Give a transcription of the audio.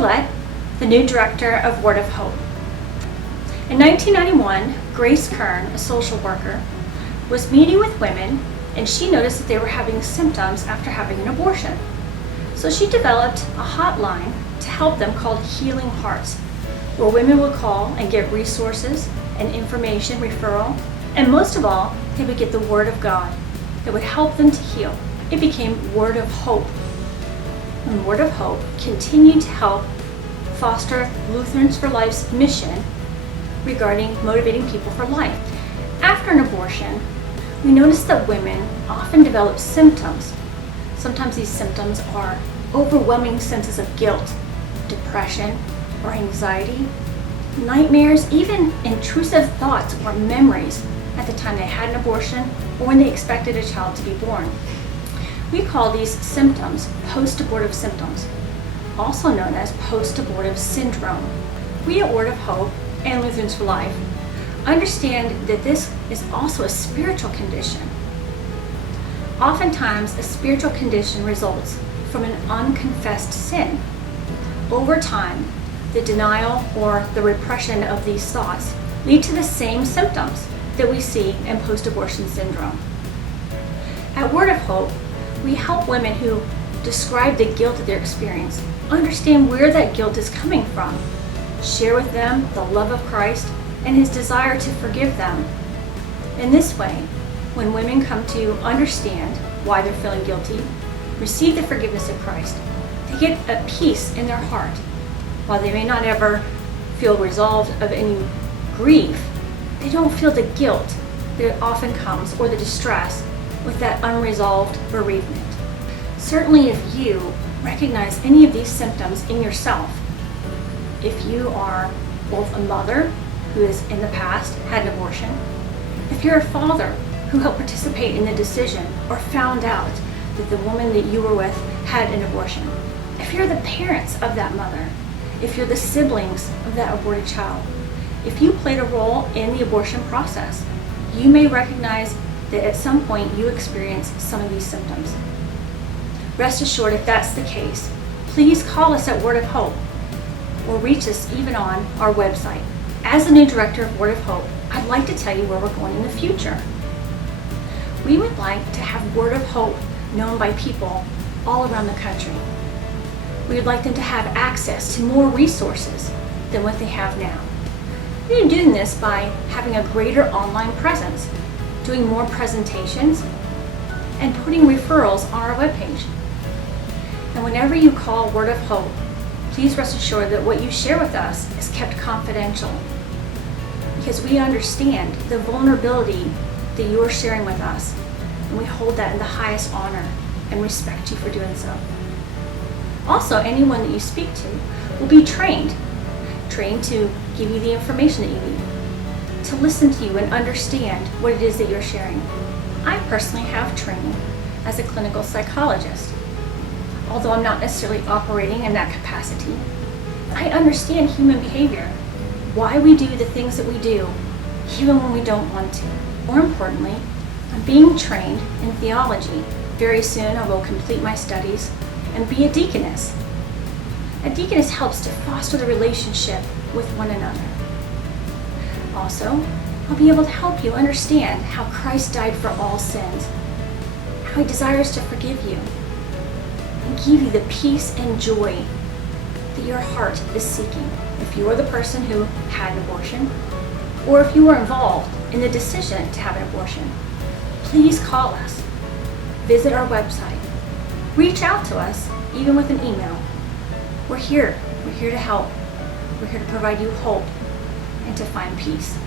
Gillette, the new director of Word of Hope. In 1991, Grace Kern, a social worker, was meeting with women, and she noticed that they were having symptoms after having an abortion. So she developed a hotline to help them called Healing Hearts, where women would call and get resources and information referral, and most of all, they would get the Word of God that would help them to heal. It became Word of Hope. And Word of Hope continued to help foster Lutherans for Life's mission regarding motivating people for life. After an abortion, we noticed that women often develop symptoms. Sometimes these symptoms are overwhelming senses of guilt, depression, or anxiety, nightmares, even intrusive thoughts or memories at the time they had an abortion or when they expected a child to be born. We call these symptoms post-abortive symptoms, also known as post-abortive syndrome. We at Word of Hope and Lutherans for Life understand that this is also a spiritual condition. Oftentimes, a spiritual condition results from an unconfessed sin. Over time, the denial or the repression of these thoughts lead to the same symptoms that we see in post-abortion syndrome. At Word of Hope, we help women who describe the guilt that they're experiencing understand where that guilt is coming from, share with them the love of Christ and His desire to forgive them. In this way, when women come to understand why they're feeling guilty, receive the forgiveness of Christ, they get a peace in their heart. While they may not ever feel resolved of any grief, they don't feel the guilt that often comes or the distress with that unresolved bereavement. Certainly, if you recognize any of these symptoms in yourself, if you are both a mother who has in the past had an abortion, if you're a father who helped participate in the decision or found out that the woman that you were with had an abortion, if you're the parents of that mother, if you're the siblings of that aborted child, if you played a role in the abortion process, you may recognize that at some point you experienced some of these symptoms. Rest assured, if that's the case, please call us at Word of Hope or reach us even on our website. As the new director of Word of Hope, I'd like to tell you where we're going in the future. We would like to have Word of Hope known by people all around the country. We would like them to have access to more resources than what they have now. We're doing this by having a greater online presence, doing more presentations, and putting referrals on our webpage. And whenever you call Word of Hope, please rest assured that what you share with us is kept confidential, because we understand the vulnerability that you are sharing with us, and we hold that in the highest honor and respect you for doing so. Also, anyone that you speak to will be trained to give you the information that you need, to listen to you and understand what it is that you're sharing. I personally have training as a clinical psychologist. Although I'm not necessarily operating in that capacity, I understand human behavior, why we do the things that we do, even when we don't want to. More importantly, I'm being trained in theology. Very soon I will complete my studies and be a deaconess. A deaconess helps to foster the relationship with one another. Also, I'll be able to help you understand how Christ died for all sins, how He desires to forgive you, and give you the peace and joy that your heart is seeking. If you are the person who had an abortion, or if you are involved in the decision to have an abortion, please call us, visit our website, reach out to us, even with an email. We're here to help. We're here to provide you hope and to find peace.